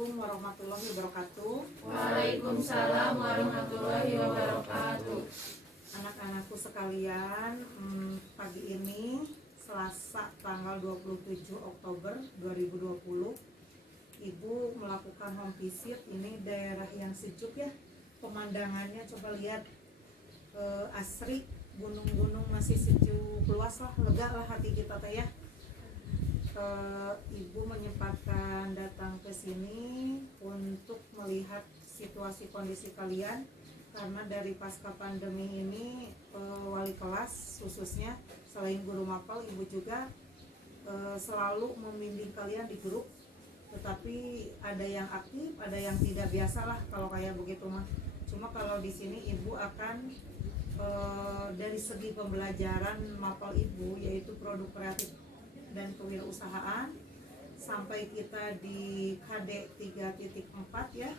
Assalamualaikum warahmatullahi wabarakatuh. Waalaikumsalam warahmatullahi wabarakatuh. Anak-anakku sekalian, pagi ini Selasa tanggal 27 Oktober 2020, Ibu melakukan home visit. Ini daerah yang sejuk ya, pemandangannya coba lihat, asri, gunung-gunung masih sejuk, luas lah, lega lah hati kita teh ya. Ibu menyempatkan datang ke sini untuk melihat situasi kondisi kalian, karena dari pasca pandemi ini wali kelas khususnya selain guru mapel, ibu juga selalu membimbing kalian di grup, tetapi ada yang aktif, ada yang tidak, biasalah kalau kayak begitu mah. Cuma kalau di sini ibu akan dari segi pembelajaran mapel ibu, yaitu produk kreatif dan kewirausahaan, sampai kita di KD 3.4 ya.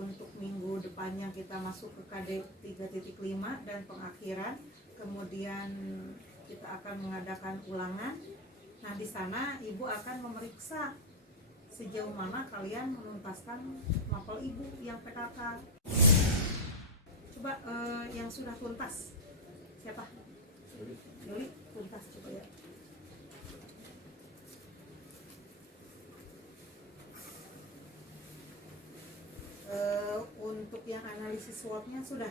Untuk minggu depannya kita masuk ke KD 3.5 dan pengakhiran. Kemudian kita akan mengadakan ulangan. Nah, di sana ibu akan memeriksa sejauh mana kalian menuntaskan mapel ibu yang PKK. Coba yang sudah tuntas siapa? Yuli, tuntas coba ya. Untuk yang analisis SWOT-nya sudah,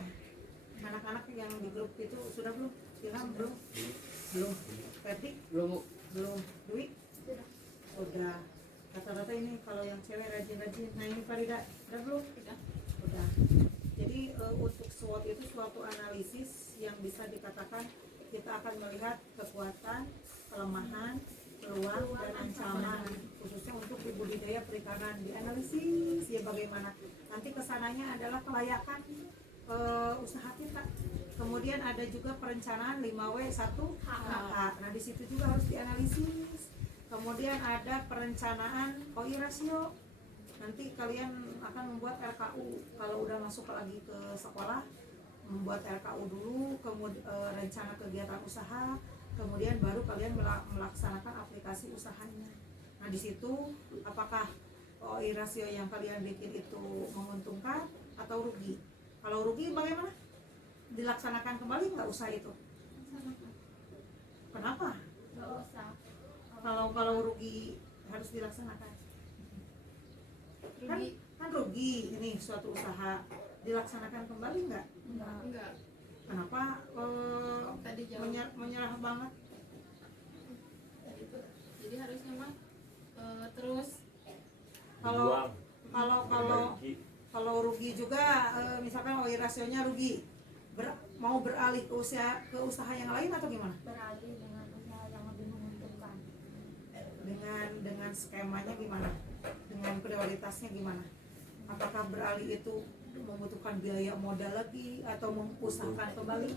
anak-anak yang di grup itu sudah belum? Ilham belum? Belum. Ferdi? Belum. Dwi? Sudah. Rata-rata ini kalau yang cewek rajin-rajin. Nah, ini Farida udah belum? Udah. Jadi untuk SWOT itu suatu analisis yang bisa dikatakan kita akan melihat kekuatan, kelemahan, peluang dan ancaman, khususnya untuk budidaya perikanan. Dianalisis ya bagaimana nanti kesananya adalah kelayakan usaha kita. Kemudian ada juga perencanaan 5W1HH. Nah, di situ juga harus dianalisis. Kemudian ada perencanaan OI rasio. Nanti kalian akan membuat RKU kalau udah masuk lagi ke sekolah, membuat RKU dulu, kemudian rencana kegiatan usaha, kemudian baru kalian melaksanakan aplikasi usahanya. Nah, di situ apakah OI rasio yang kalian bikin itu menguntungkan atau rugi? Kalau rugi bagaimana? Dilaksanakan kembali nggak usah itu? Kenapa? Nggak usah. Kalau rugi harus dilaksanakan. Rugi? Kan rugi ini suatu usaha, dilaksanakan kembali nggak? Enggak. Kenapa Tadi jauh. menyerah banget? Jadi harusnya mah terus kalau rugi juga, misalkan OI rasionya rugi, mau beralih ke usaha yang lain atau gimana? beralih dengan usaha yang lebih menguntungkan. Dengan skemanya gimana? Dengan prioritasnya gimana? Apakah beralih itu membutuhkan biaya modal lagi atau mengusahakan kembali?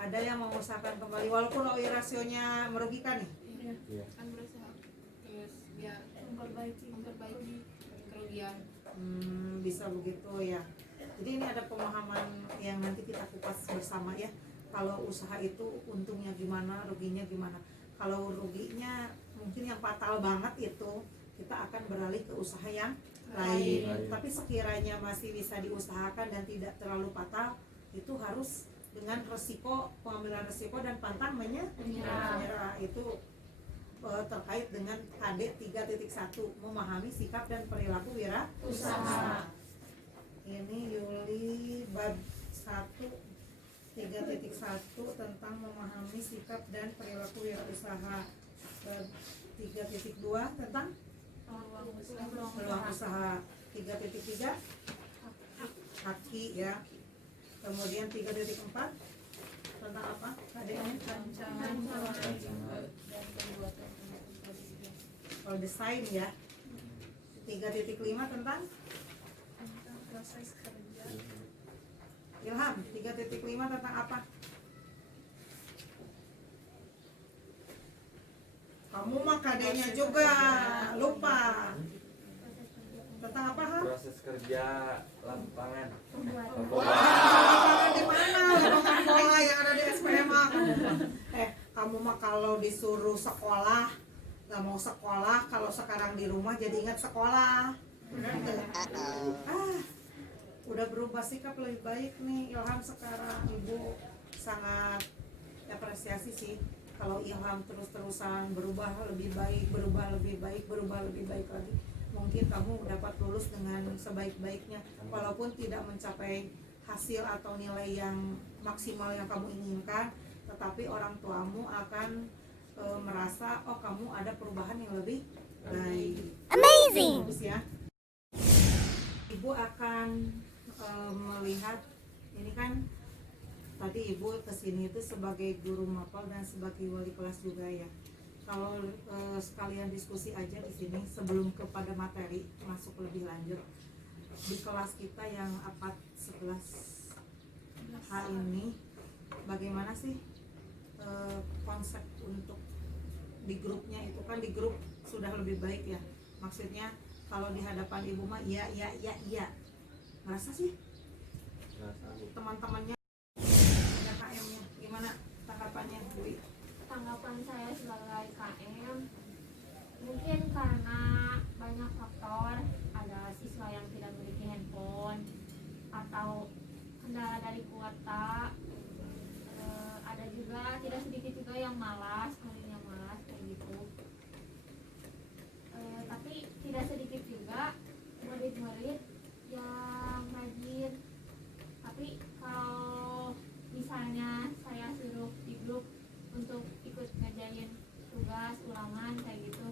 Ada yang mengusahakan kembali walaupun OI rasionya merugikan nih. Iya. Kan berusaha terus biar memperbaiki kerugian. Bisa begitu ya. Jadi ini ada pemahaman yang nanti kita kupas bersama ya. Kalau usaha itu untungnya gimana, ruginya gimana. Kalau ruginya mungkin yang fatal banget itu, kita akan beralih ke usaha yang lain. Tapi sekiranya masih bisa diusahakan dan tidak terlalu fatal, itu harus dengan resiko, pengambilan resiko dan pantang menyerah. Itu terkait dengan KD 3.1, memahami sikap dan perilaku wirausaha. Ini Yuli bab 1 3.1 tentang memahami sikap dan perilaku wirausaha. Bab 3.2 tentang peluang usaha. 3.3 haki ya. Kemudian 3.4 tentang apa? Rancangan dan pembuatan. Kalau desain ya. 3.5 tentang Proses kerja. Ilham, 3.5 tentang apa? Kamu mah KD-nya juga lupa. Tentang apa, Ha? Proses kerja lapangan. Lapangan di mana? Lapangan bola yang ada di SPMA. Kamu mah kalau disuruh sekolah nggak mau sekolah, kalau sekarang di rumah jadi ingat sekolah. Benar nggak? Udah berubah sikap lebih baik nih Ilham sekarang. Ibu sangat apresiasi sih kalau Ilham terus-terusan berubah lebih baik, berubah lebih baik, berubah lebih baik lagi. Mungkin kamu dapat lulus dengan sebaik-baiknya, walaupun tidak mencapai hasil atau nilai yang maksimal yang kamu inginkan, tetapi orang tuamu akan merasa oh kamu ada perubahan yang lebih baik. Amazing. Bagus ya. Ibu akan melihat ini kan tadi ibu kesini itu sebagai guru mapel dan sebagai wali kelas juga ya. Kalau sekalian diskusi aja di sini sebelum kepada materi masuk lebih lanjut di kelas kita yang APAT 11 hari ini, bagaimana sih konsep untuk di grupnya itu kan di grup sudah lebih baik ya. Maksudnya kalau di hadapan ibu mah iya, merasa sih teman-temannya KM-nya gimana tanggapannya Dwi? Tanggapan saya sebagai KM mungkin karena banyak faktor, ada siswa yang tidak memiliki handphone atau kendala dari kuota, ada juga tidak sedikit juga yang malas, kayak gitu. Tapi tidak sedikit juga murid-murid yang rajin. Tapi kalau misalnya saya suruh di grup untuk ikut ngerjain tugas ulangan kayak gitu,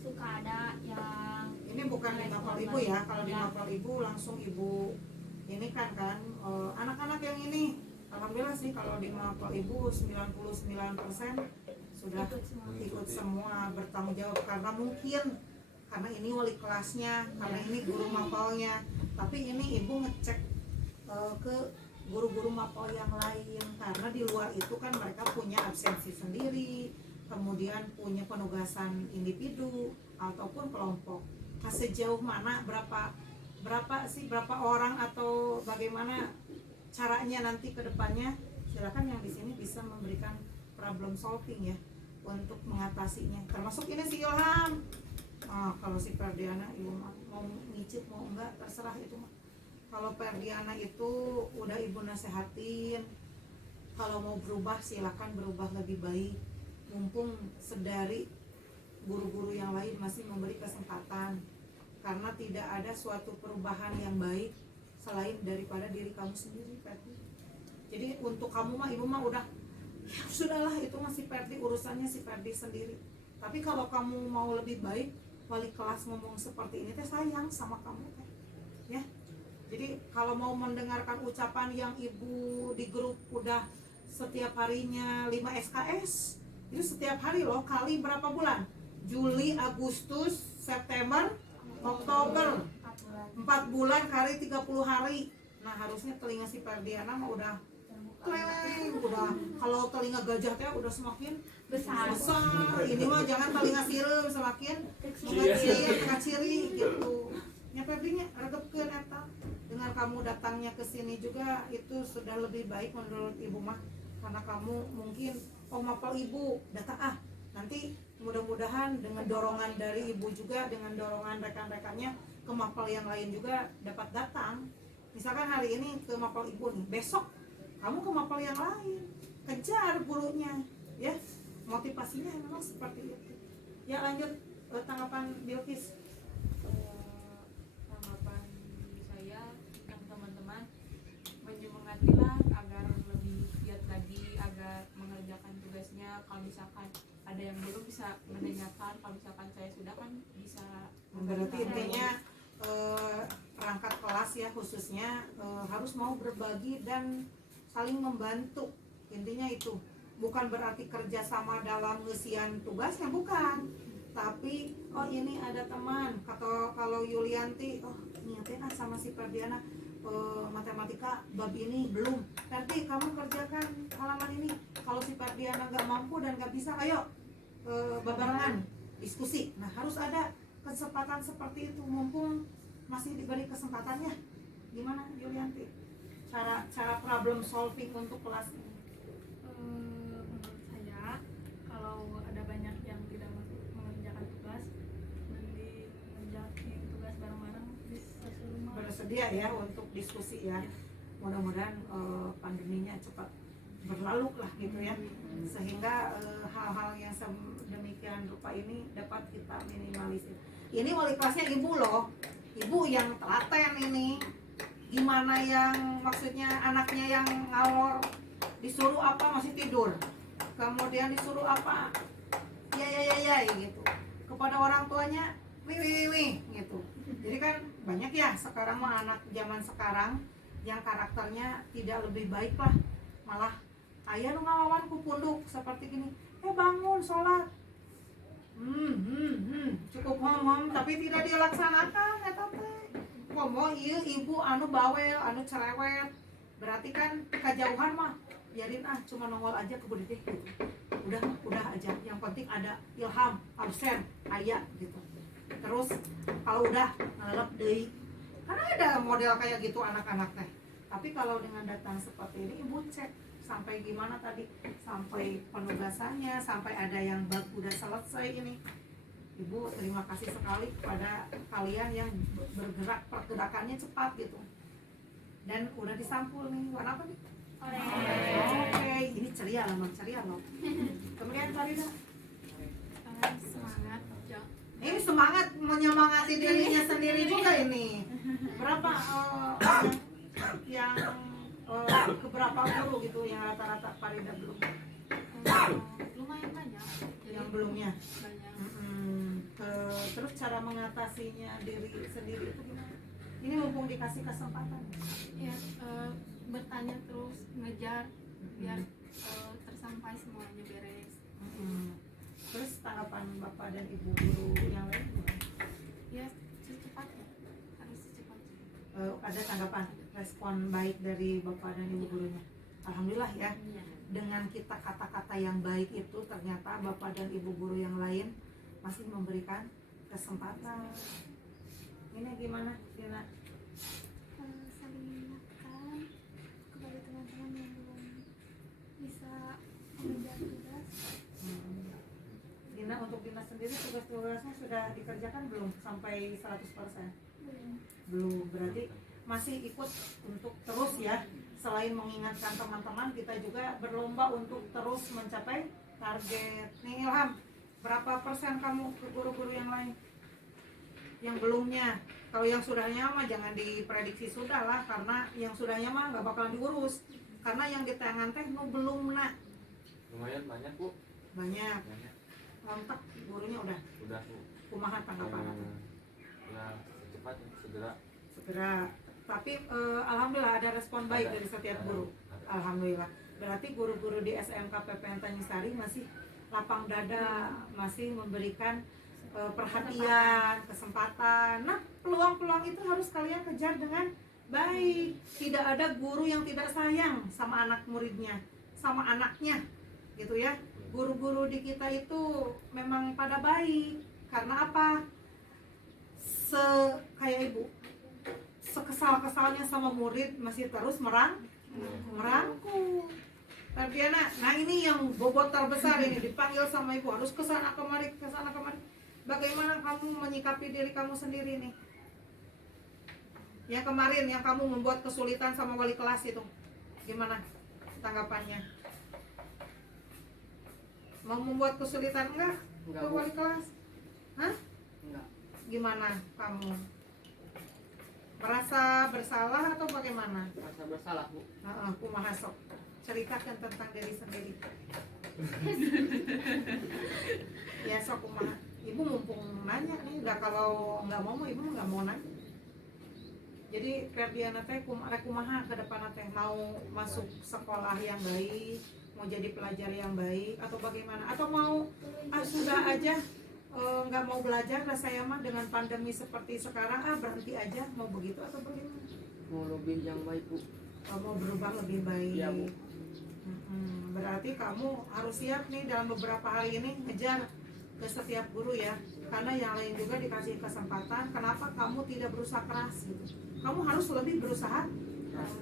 suka ada yang ini bukan di mapel ibu ya. Kalau di mapel ibu langsung ibu ini kan anak-anak yang ini alhamdulillah sih kalau di mapel ibu 99% sudah ikut semua, bertanggung jawab karena karena ini wali kelasnya, karena ini guru mapelnya. Tapi ini ibu ngecek ke guru-guru mapel yang lain karena di luar itu kan mereka punya absensi sendiri, kemudian punya penugasan individu ataupun kelompok. Nah, sejauh mana berapa orang atau bagaimana caranya nanti ke depannya, silakan yang di sini bisa memberikan problem solving ya untuk mengatasinya. Termasuk ini si Ilham. Kalau si Ferdiana ibu mau ngicip mau enggak terserah itu mah. Kalau Ferdiana itu udah ibu nasehatin, kalau mau berubah silakan berubah lebih baik. Mumpung sedari guru-guru yang lain masih memberi kesempatan, karena tidak ada suatu perubahan yang baik selain daripada diri kamu sendiri, Ferdi. Jadi untuk kamu mah ibu mah udah ya sudahlah, itu masih Ferdi, urusannya si Ferdi sendiri. Tapi kalau kamu mau lebih baik, wali kelas ngomong seperti ini teh sayang sama kamu teh ya. Jadi kalau mau mendengarkan ucapan yang ibu di grup udah setiap harinya 5 SKS, itu setiap hari loh, kali berapa bulan? Juli, Agustus, September, Oktober, 4 bulan kali 30 hari. Nah harusnya telinga si Ferdiana mah udah kalau telinga gajah teh udah semakin besar. Ini mah jangan telinga sireum, semakin kaciri gitu. Nya Ferdinya regepkeun eta. Dengan kamu datangnya ke sini juga itu sudah lebih baik menurut ibu mah, karena kamu mungkin mapel ibu data nanti mudah-mudahan dengan dorongan dari ibu juga, dengan dorongan rekan-rekannya ke mapel yang lain juga dapat datang. Misalkan hari ini ke mapel ibu nih, besok kamu ke mapel yang lain, kejar gurunya ya. Motivasinya memang seperti itu ya. Lanjut tanggapan Bilkis. Tanggapan saya tentang teman-teman, menyemangatilah agar lebih giat lagi, agar mengerjakan tugasnya. Kalau misalkan ada yang belum bisa mendengarkan, kalau misalkan saya sudah kan bisa. Berarti intinya perangkat kelas ya khususnya harus mau berbagi dan saling membantu. Intinya itu bukan berarti kerjasama dalam ngisian tugasnya, bukan, tapi ini ada teman kalau Yulianti ngingetin sama si Ferdiana matematika bab ini belum, nanti kamu kerjakan halaman ini. Kalau si Ferdiana nggak mampu dan nggak bisa, ayo barengan diskusi. Nah harus ada kesempatan seperti itu, mumpung masih diberi kesempatannya. Gimana Yulianti cara problem solving untuk kelas ini? Menurut saya kalau ada banyak yang tidak mengerti bersedia ya untuk diskusi ya. Mudah-mudahan pandeminya cepat berlalu lah gitu ya, sehingga hal-hal yang demikian rupa ini dapat kita minimalisir. Ini wali kelasnya ibu loh, ibu yang telaten ini. Gimana yang maksudnya anaknya yang ngalor, disuruh apa masih tidur, kemudian disuruh apa ya gitu, kepada orang tuanya wih gitu. Jadi kan banyak ya sekarang mah anak zaman sekarang yang karakternya tidak lebih baik lah, malah ayah nu ngalawan ku punduk seperti gini, bangun sholat, cukup ngomong tapi tidak dilaksanakan eta teh. Ngomong iya ibu anu bawel, anu cerewet, berarti kan kejauhan mah biarin cuma nongol aja ke budi gitu. Udah aja, yang penting ada ilham, absen, ayat gitu. Terus kalau udah ngelep deui, karena ada model kayak gitu anak-anak teh. Tapi kalau dengan datang seperti ini, ibu cek sampai gimana tadi, sampai penugasannya, sampai ada yang udah selesai ini. Ibu terima kasih sekali kepada kalian yang bergerak, pergerakannya cepat gitu. Dan udah disampul nih, warna apa nih? Oke, ini ceria loh. Kemudian Farida, Semangat Jo. ini semangat menyemangati dirinya sendiri juga ini. Berapa yang keberapa guru gitu yang rata-rata Farida belum? Lumayan banyak. Yang belumnya. Banyak. Terus cara mengatasinya diri sendiri itu gimana? Ini mumpung dikasih kesempatan. Ya, bertanya terus, ngejar biar tersampai semuanya beres. Terus tanggapan Bapak dan Ibu guru yang lain gimana? Ya, secepatnya. Harus secepatnya. Ada tanggapan, respon baik dari Bapak dan Ibu gurunya? Alhamdulillah ya. Dengan kita kata-kata yang baik itu ternyata Bapak dan Ibu guru yang lain masih memberikan kesempatan. Ini gimana, Dina? Saling mengingatkan kepada teman-teman yang belum bisa mengejar tugas. Dina, untuk Dina sendiri tugas-tugasnya sudah dikerjakan belum sampai 100%? Belum, berarti masih ikut untuk terus ya. Selain mengingatkan teman-teman, kita juga berlomba untuk terus mencapai target. Nih Ilham, berapa persen kamu ke guru-guru yang lain? Yang belumnya. Kalau yang sudahnya mah jangan diprediksi sudah lah, karena yang sudahnya mah nggak bakalan diurus. Karena yang di tangan teh nu belum nak. Lumayan banyak Bu. Banyak. Banyak. Kontak gurunya udah. Udah Bu. Kumaha tanggapan? Ya cepat segera. Segera. Tapi alhamdulillah ada respon baik dari setiap guru. Alhamdulillah. Berarti guru-guru di SMK PPN Tanjung Sari masih lapang dada, masih memberikan perhatian, kesempatan. Nah, peluang-peluang itu harus kalian kejar dengan baik. Tidak ada guru yang tidak sayang sama anak muridnya, sama anaknya, gitu ya. Guru-guru di kita itu memang pada baik. Karena apa? Kayak ibu, sekesal-kesalnya sama murid masih terus merangkul. Tardiana, nah ini yang bobot terbesar ini, dipanggil sama ibu harus kesana kemari. Bagaimana kamu menyikapi diri kamu sendiri nih? Yang kemarin yang kamu membuat kesulitan sama wali kelas itu, gimana tanggapannya? Mau membuat kesulitan enggak ke wali kelas? Hah? Enggak. Gimana kamu? Merasa bersalah atau bagaimana? Merasa bersalah Bu. Kumaha sok, ceritakan tentang diri sendiri. Ya sok kumaha. Ibu mumpung nanya nih, udah kalau nggak mau ibu nggak mau nanya. Jadi Ferdiana teh kumaha ke depan teh, mau masuk sekolah yang baik, mau jadi pelajar yang baik atau bagaimana? Atau mau sudah aja nggak mau belajar lah saya mah dengan pandemi seperti sekarang berhenti aja, mau begitu atau bagaimana? Mau lebih yang baik Bu. Mau berubah lebih baik. Iya Bu. Berarti kamu harus siap nih dalam beberapa hari ini ngejar ke setiap guru ya, karena yang lain juga dikasih kesempatan. Kenapa kamu tidak berusaha keras gitu? Kamu harus lebih berusaha keras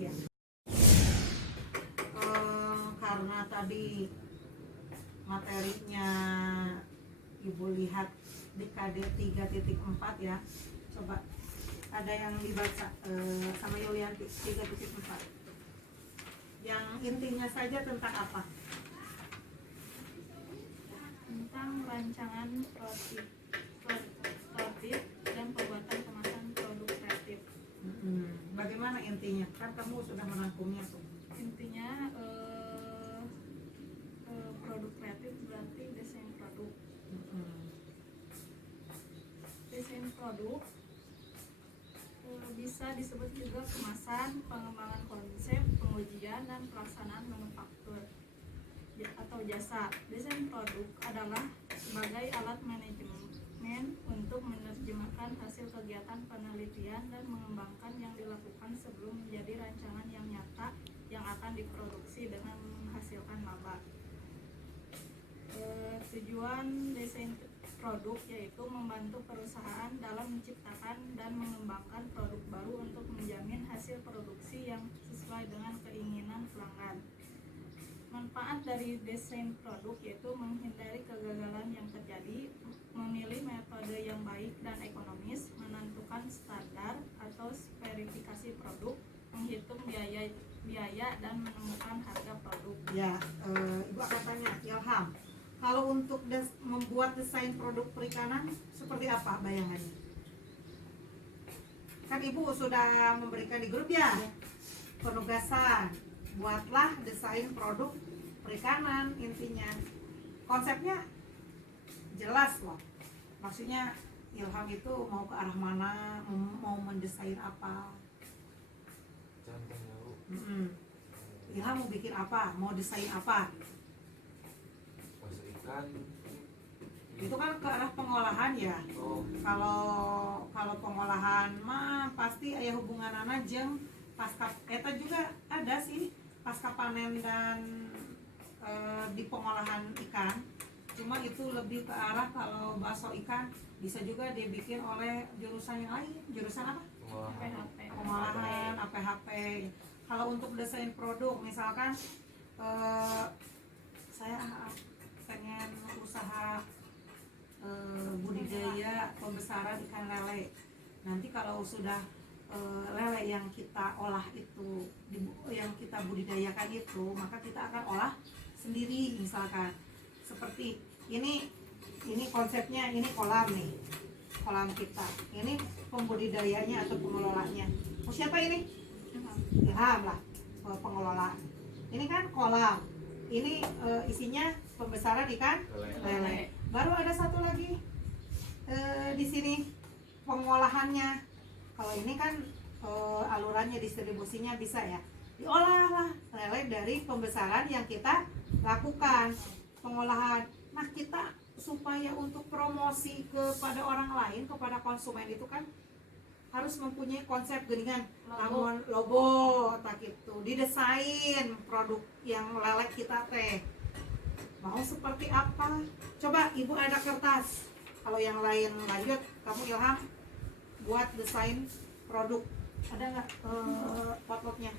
ya. Karena tadi materinya Ibu lihat di KD 3.4 ya, coba ada yang dibaca sama Yulianti 3.4. Yang intinya saja tentang apa? Tentang rancangan produktif dan pembuatan kemasan produk kreatif. Bagaimana intinya? Kan kamu sudah merangkumnya tuh. Intinya produk kreatif berarti desain produk. Desain produk bisa disebut juga kemasan, pengembangan konsep, pengujian, dan pelaksanaan manufaktur atau jasa. Desain produk adalah sebagai alat manajemen untuk menerjemahkan hasil kegiatan penelitian dan mengembangkan yang dilakukan sebelum menjadi rancangan yang nyata yang akan diproduksi dengan menghasilkan laba. Tujuan desain produk yaitu membantu perusahaan dalam menciptakan dan mengembangkan produk baru untuk menjamin hasil produksi yang sesuai dengan keinginan pelanggan. Manfaat dari desain produk yaitu menghindari kegagalan yang terjadi, memilih metode yang baik dan ekonomis, menentukan standar atau verifikasi produk, menghitung biaya dan menemukan harga produk. Ya, Ibu akan tanya, Ilham, kalau untuk membuat desain produk perikanan seperti apa bayangannya? Kan Ibu sudah memberikan di grup ya penugasan, buatlah desain produk perikanan. Intinya konsepnya jelas loh, maksudnya Ilham itu mau ke arah mana, mau mendesain apa. Contohnya Bu, Ilham mau bikin apa, mau desain apa. masuk ikan. Itu kan ke arah pengolahan ya. Oh, Kalau pengolahan mah pasti aya hubunganana jeung pasca eta juga ada sih pasca panen dan di pengolahan ikan. Cuma itu lebih ke arah kalau bakso ikan bisa juga dibikin oleh jurusan yang lain. Jurusan apa? pengolahan. Pengolahan, APHP. Kalau untuk desain produk misalkan saya pengen usaha budidaya pembesaran ikan lele. Nanti kalau sudah lele yang kita olah itu, yang kita budidayakan itu, maka kita akan olah sendiri. Misalkan seperti ini konsepnya, ini kolam nih, kolam kita. Ini pembudidayanya atau pengelolanya. Oh, siapa ini? Ilham lah, pengelola. Ini kan kolam. Ini isinya pembesaran ikan lele. Baru ada satu lagi di sini pengolahannya. Kalau ini kan alurannya, distribusinya bisa ya diolahlah lele dari pembesaran yang kita lakukan pengolahan. Nah, kita supaya untuk promosi kepada orang lain, kepada konsumen itu kan harus mempunyai konsep geningan lamun logo tak gitu, didesain produk yang lele kita teh mau seperti apa. Coba Ibu ada kertas, kalau yang lain lanjut, kamu Ilham buat desain produk, ada nggak potlotnya?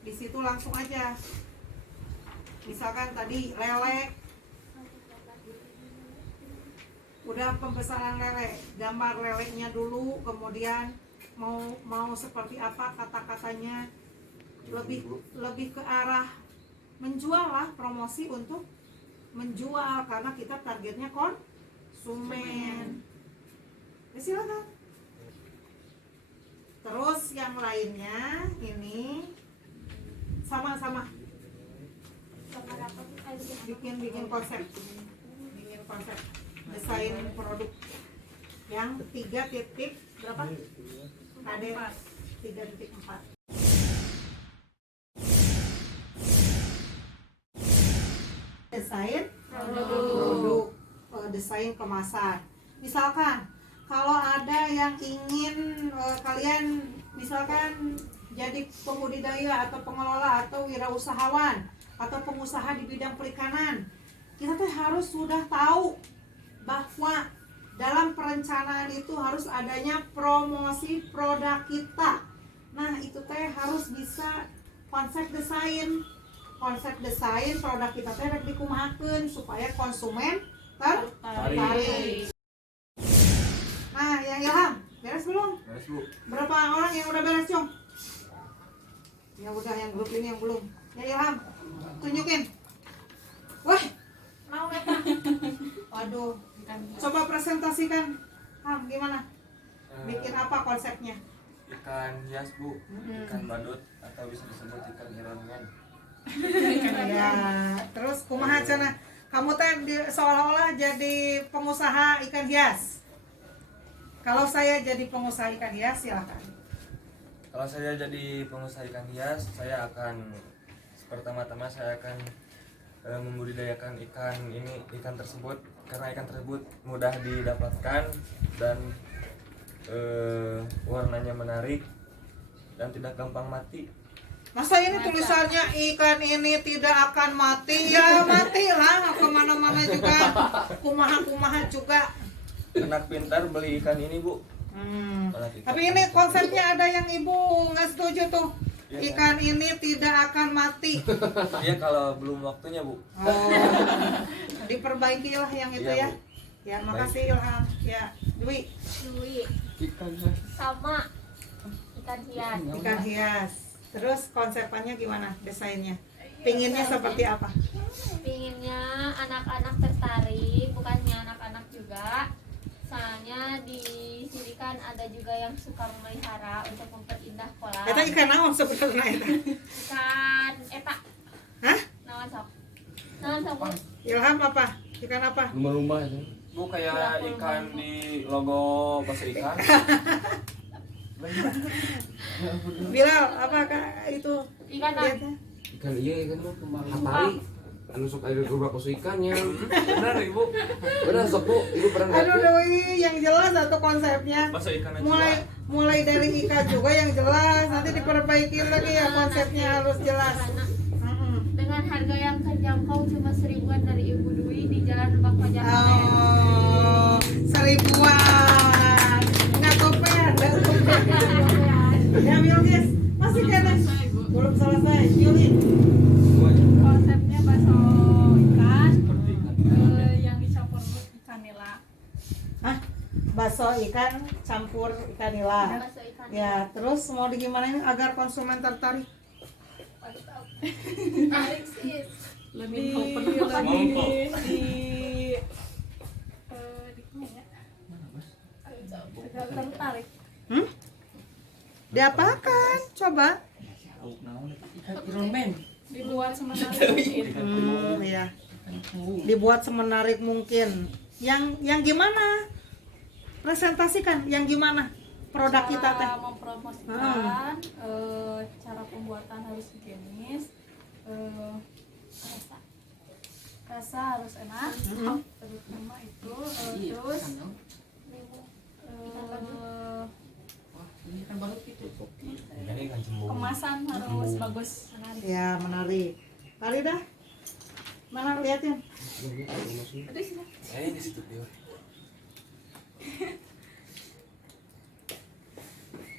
Di situ langsung aja. Misalkan tadi lele, udah pembesaran lele, gambar lelenya dulu, kemudian mau seperti apa kata-katanya, lebih ke arah menjual lah, promosi untuk menjual karena kita targetnya konsumen. Ya, silakan. Terus yang lainnya ini sama-sama bikin konsep, desain produk yang 3 titik berapa? KD 3.4. Desain produk, desain kemasan. Misalkan kalau ada yang ingin kalian misalkan jadi pembudidaya atau pengelola atau wirausahawan atau pengusaha di bidang perikanan, kita tuh harus sudah tahu bahwa dalam perencanaan itu harus adanya promosi produk kita. Nah, itu teh harus bisa konsep desain produk kita teh rek dikumahakeun supaya konsumen tertarik. Nah, yang Ilham, beres Beres belum? Beres Bu. Berapa orang yang udah beres, Cong? Ya udah, yang grup ini yang belum. Ya Ilham, tunjukin. Wah, mau eta. Waduh, coba presentasikan. Ham, gimana? Bikin apa konsepnya? Ikan hias Bu, ikan badut atau bisa disebut ikan ironman. Ya, terus kumaha cenah? Kamu teh seolah-olah jadi pengusaha ikan hias. Kalau saya jadi pengusaha ikan hias, silakan. Kalau saya jadi pengusaha ikan hias, saya akan pertama-tama saya akan membudidayakan ikan tersebut karena ikan tersebut mudah didapatkan dan warnanya menarik dan tidak gampang mati. Masa ini tulisannya ikan ini tidak akan mati? Ya mati lah, kemana-mana juga, kumaha-kumaha juga. Anak pintar beli ikan ini Bu. Anak ikan. Tapi ini konsepnya ada yang ibu nggak setuju tuh. Iya, Ikan ini tidak akan mati. Iya kalau belum waktunya Bu. Oh, diperbaikilah yang itu Iya, ya. Bu. Ya, makasih Ilham. Ya, Dwi, Dwi Ikan hias. sama ikan hias. ikan hias. Terus konsepannya gimana desainnya? Pinginnya seperti apa? Pinginnya anak-anak tertarik, bukannya anak-anak juga. Soalnya di sini kan ada juga yang suka memelihara untuk memperindah kolam. Eta ikan naon sebenarnya eta? Ikan eta. Hah? Naon sok? Naon sok? Bu? Ilham apa? Ikan apa? Lumah-lumah itu. Bu kayak ikan di logo bakso ikan. Bilal, apakah itu? Ikan apa? Lihatnya. Ikan iya ikan mah hatari. Anu sok air gerobak masuk ikannya. Benar Ibu. Benar sok Bu, Ibu pernah Aduh lihat? Dwi, yang jelas satu konsepnya. Bakso ikan aja. Mulai dari ikan juga yang jelas. Nanti diperbaikin lagi ya konsepnya harus jelas. Dengan harga yang terjangkau cuma 1.000-an dari Ibu Dwi di Jalan Lebak Majalengka. Oh, 1.000-an. Nggak gopean, nggak gopean. Ya Bilkis, masih kena. Belum selesai, Yulin. Konsepnya bakso ikan yang dicampur ikan nila. Hah? Bakso ikan campur ikan nila. Bakso ikan. Ya, terus mau digimanain agar konsumen tertarik? Lebih tertarik. Diapakan? Coba. Dibuat semenarik mungkin. Iya. Dibuat semenarik mungkin. Yang gimana? Presentasikan yang gimana? Produk kita teh. Cara mempromosikan, cara pembuatan harus higienis, rasa harus enak, terutama itu, terus Ini ikan cembung. kemasan harus bagus. Ya, menarik. Kali dah. Mana liatin? Di situ dia.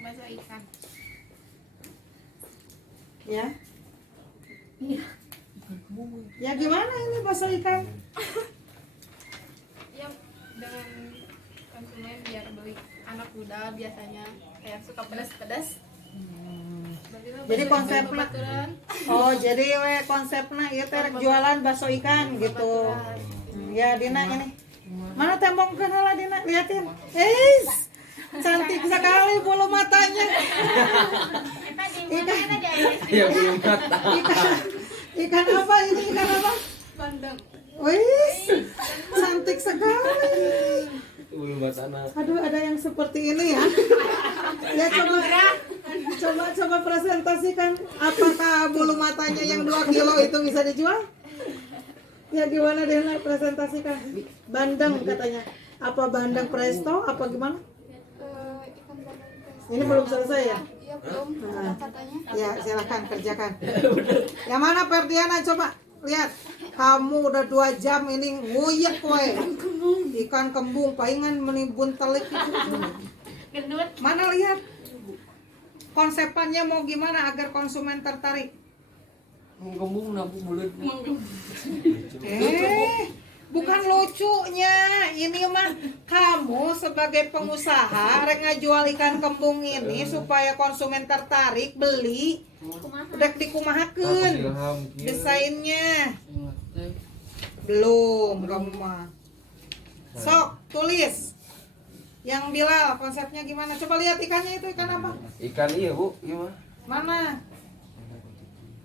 Bakso ikan. Ya. Iya. Ya gimana ini bakso ikan? Ya dengan konsumen biar beli anak muda biasanya kayak suka pedas-pedas. Jadi konsepnya jadi konsepnya ieu teh rek jualan bakso ikan gitu. Ya Dina ini. Mana tembongkeun heula Dina, liatin. Cantik sekali bulu matanya. Ikan. Ya belum kata. Ikan apa ini? Ikan apa? Bandeng. Wih, cantik sekali. Belum batana. Aduh, ada yang seperti ini ya. Ya coba presentasikan apakah bulu matanya yang 2 kilo itu bisa dijual? Ya gimana Dena presentasikan? Bandeng katanya. Apa bandeng presto? Apa gimana? Ikan bandeng. Ini belum selesai ya? Iya belum. Nah. Katanya. Ya silahkan kerjakan. Yang mana Ferdiana coba lihat. Kamu udah 2 jam ini nguyek we. Ikan kembung palingan menibun telik itu. Gendut. Mana lihat? Konsepannya mau gimana agar konsumen tertarik? Menggembung nabu mulut. Bukan lucunya, ini mah kamu sebagai pengusaha rek ngajual ikan kembung ini supaya konsumen tertarik beli. Udah dikumahakeun desainnya. Belum kamu mah. Sok tulis. Yang Bilal konsepnya gimana? Coba lihat ikannya itu ikan apa? Ikan iya Bu, iya mah. Mana?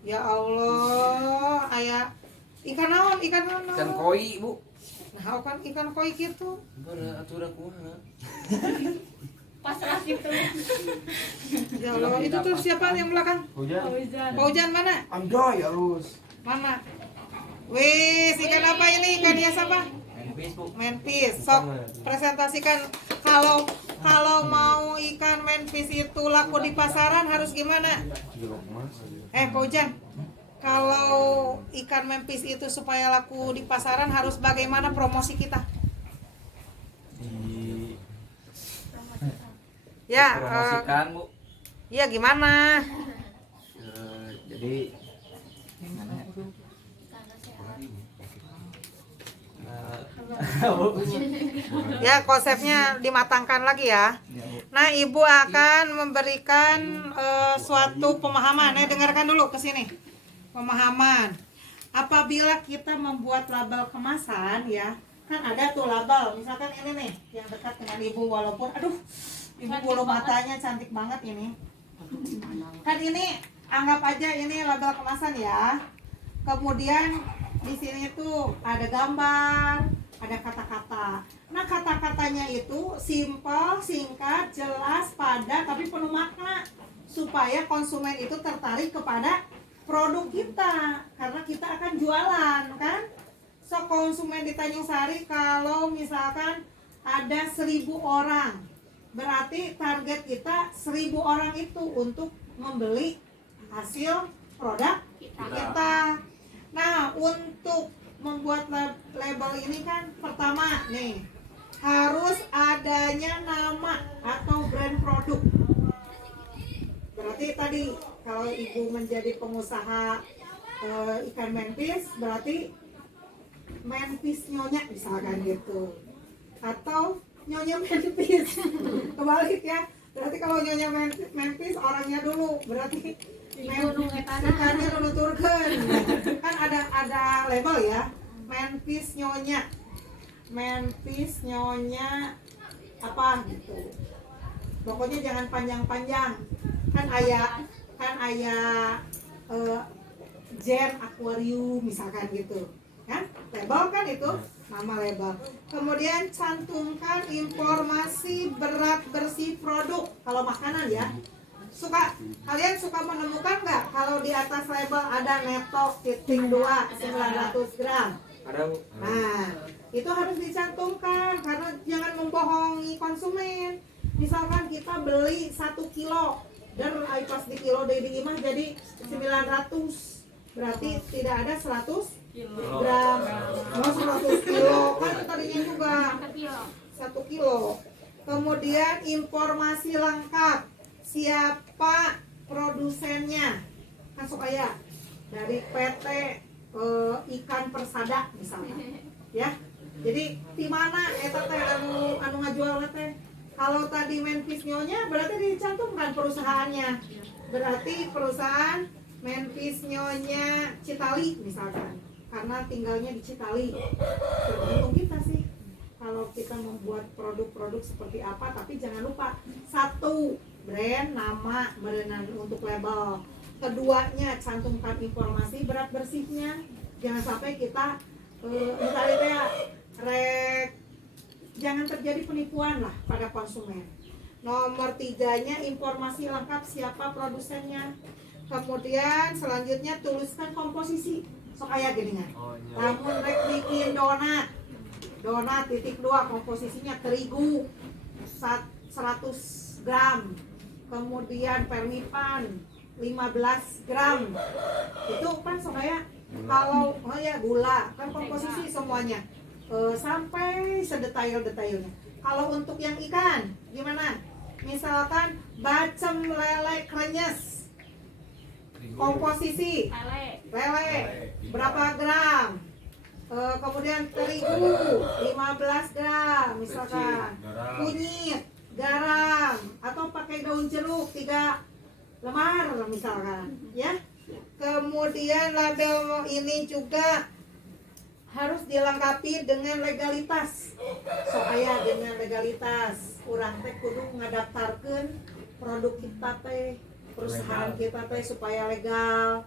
Ya Allah, aya ikan naon? Ikan naon? Ikan koi Bu. Nah, kan ikan koi gitu. Bener aturan kumaha. Pasrah gitu. Ya Allah, itu tuh siapa yang belakang? Paujan mana? Anjay halus. Mana? Wih, ikan apa ini? Ikan hias apa? Menpis. Sok presentasikan kalau mau ikan menpis itu laku di pasaran harus gimana? Paujan. Kalau ikan menpis itu supaya laku di pasaran harus bagaimana promosi kita? Ya, Promosikan Bu. iya gimana? Jadi Ya, konsepnya dimatangkan lagi ya. Nah, Ibu akan memberikan suatu pemahaman. Dengarkan dulu ke sini. Pemahaman. Apabila kita membuat label kemasan ya, kan ada tuh label. Misalkan ini nih yang dekat dengan Ibu, walaupun aduh, Ibu bulu matanya cantik banget ini. Kan ini anggap aja ini label kemasan ya. Kemudian di sini tuh ada gambar, ada kata-kata. Nah, kata-katanya itu simple, singkat, jelas, padat, tapi penuh makna supaya konsumen itu tertarik kepada produk kita karena kita akan jualan kan. So konsumen di Tanjung Sari kalau misalkan ada 1.000 orang, berarti target kita 1.000 orang itu untuk membeli hasil produk kita. Nah, untuk membuat label ini kan pertama nih harus adanya nama atau brand produk. Berarti tadi kalau Ibu menjadi pengusaha ikan menpis, berarti menpis nyonya misalkan gitu, atau nyonya menpis. Kebalik ya, berarti kalau nyonya menpis orangnya dulu, berarti ikannya dulu turun. Kan ada label ya, menpis nyonya apa gitu. Pokoknya jangan panjang-panjang. Kan ayah Jen Aquarium misalkan gitu kan, label kan itu nama label. Kemudian cantumkan informasi berat bersih produk. Kalau makanan ya, kalian suka menemukan nggak kalau di atas label ada netok titik 2 900 gram? Ada Bu. Nah, itu harus dicantumkan karena jangan membohongi konsumen. Misalkan kita beli 1 kilo dan pas di kilo dari imah jadi 900, berarti tidak ada 100 gram. Oh, 100 kilo kan tadinya juga 1 kilo. Kemudian informasi lengkap, siapa produsennya, kan supaya dari PT Ikan Persada misalnya ya. Jadi di mana eta teh anu ngajual teh? Kalau tadi menpis nyonya berarti dicantumkan perusahaannya. Berarti perusahaan menpis nyonya Citali misalkan, karena tinggalnya di Citali. Tergantung kita sih kalau kita membuat produk-produk seperti apa, tapi jangan lupa satu brand, nama, berenang untuk label. Keduanya cantumkan informasi berat bersihnya. Jangan sampai kita misalnya jangan terjadi penipuan lah pada konsumen. Nomor 3-nya informasi lengkap siapa produsennya. Kemudian selanjutnya tuliskan komposisi. So kayak gini kan. Lamun rek bikin donat titik 2 komposisinya terigu 100 gram. Kemudian permipan 15 gram. Itu kan supaya kalau gula kan komposisi semuanya sampai sedetail-detailnya. Kalau untuk yang ikan gimana? Misalkan bacem lele krenyes, komposisi lele berapa gram, Kemudian terigu 15 gram misalkan, garam. kunyit, garam, atau pakai daun jeruk 3 lemar misalkan, ya. Kemudian label ini juga harus dilengkapi dengan legalitas. So aya dengan legalitas, urang teh kudu ngadaftarkeun produk kita teh, perusahaan kita teh supaya legal.